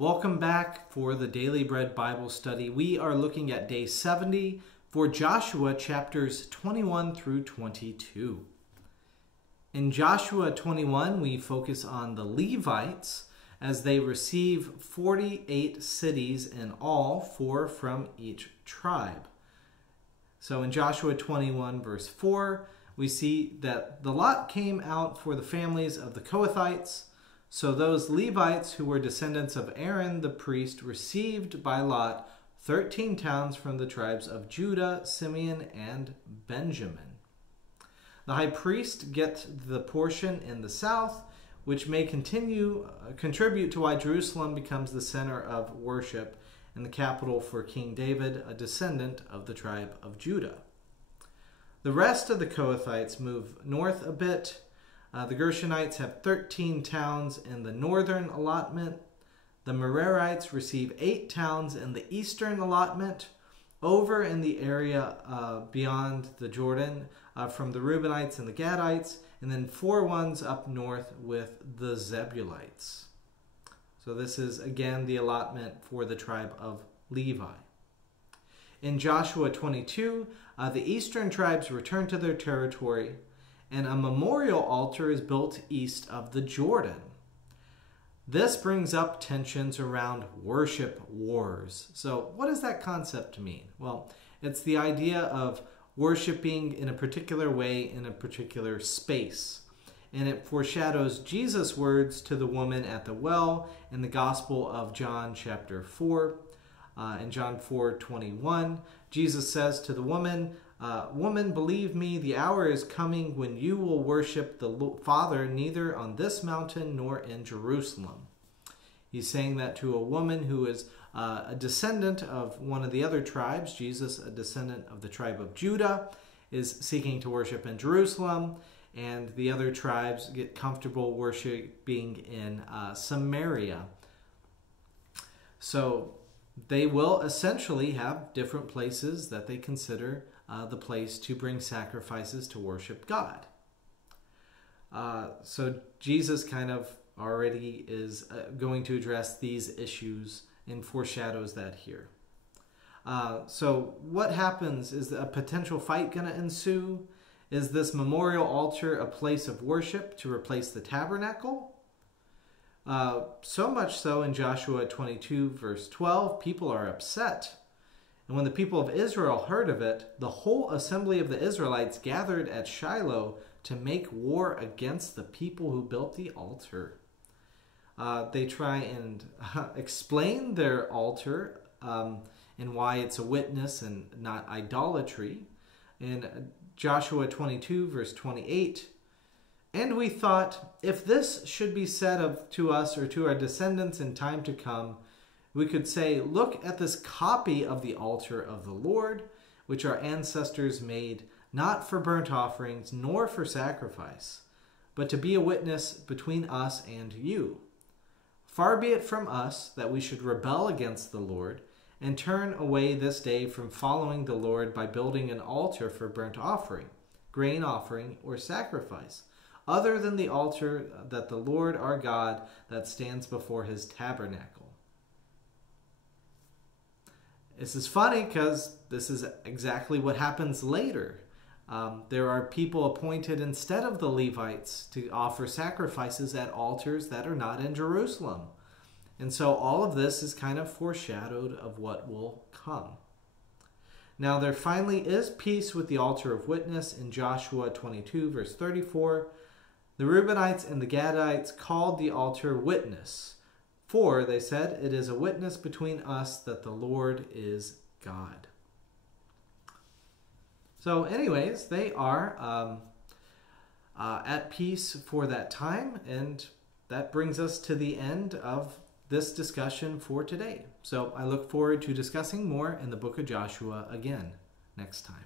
Welcome back for the Daily Bread Bible study. We are looking at day 70 for Joshua chapters 21 through 22. In Joshua 21, we focus on the Levites as they receive 48 cities in all, 4 from each tribe. So in Joshua 21 verse 4, we see that the lot came out for the families of the Kohathites. So those Levites who were descendants of Aaron the priest received by lot 13 towns from the tribes of Judah, Simeon, and Benjamin. The high priest gets the portion in the south, which may contribute to why Jerusalem becomes the center of worship and the capital for King David, a descendant of the tribe of Judah. The rest of the Kohathites move north a bit. The Gershonites have 13 towns in the northern allotment. The Merarites receive 8 towns in the eastern allotment. Over in the area beyond the Jordan, from the Reubenites and the Gadites, and then 4 ones up north with the Zebulites. So this is again the allotment for the tribe of Levi. In Joshua 22, the eastern tribes return to their territory, and a memorial altar is built east of the Jordan. This brings up tensions around worship wars. So what does that concept mean? Well, it's the idea of worshiping in a particular way in a particular space. And it foreshadows Jesus' words to the woman at the well in the Gospel of John chapter 4. In John 4:21, Jesus says to the woman, "Woman, believe me, the hour is coming when you will worship the Father neither on this mountain nor in Jerusalem." He's saying that to a woman who is a descendant of one of the other tribes. Jesus, a descendant of the tribe of Judah, is seeking to worship in Jerusalem, and the other tribes get comfortable worshiping in Samaria. So they will essentially have different places that they consider the place to bring sacrifices to worship God. So Jesus kind of already is going to address these issues and foreshadows that here. So what happens? Is a potential fight going to ensue? Is this memorial altar a place of worship to replace the tabernacle? So much so in Joshua 22 verse 12, people are upset. And when the people of Israel heard of it, the whole assembly of the Israelites gathered at Shiloh to make war against the people who built the altar. They try and explain their altar and why it's a witness and not idolatry. In Joshua 22 verse 28, "And we thought, if this should be said to us or to our descendants in time to come, we could say, look at this copy of the altar of the Lord, which our ancestors made, not for burnt offerings, nor for sacrifice, but to be a witness between us and you. Far be it from us that we should rebel against the Lord, and turn away this day from following the Lord by building an altar for burnt offering, grain offering, or sacrifice, other than the altar that the Lord our God that stands before his tabernacle." This is funny because this is exactly what happens later. There are people appointed instead of the Levites to offer sacrifices at altars that are not in Jerusalem. And so all of this is kind of foreshadowed of what will come. Now there finally is peace with the altar of witness in Joshua 22 verse 34. "The Reubenites and the Gadites called the altar witness. For, they said, it is a witness between us that the Lord is God." So anyways, they are at peace for that time, and that brings us to the end of this discussion for today. So I look forward to discussing more in the book of Joshua again next time.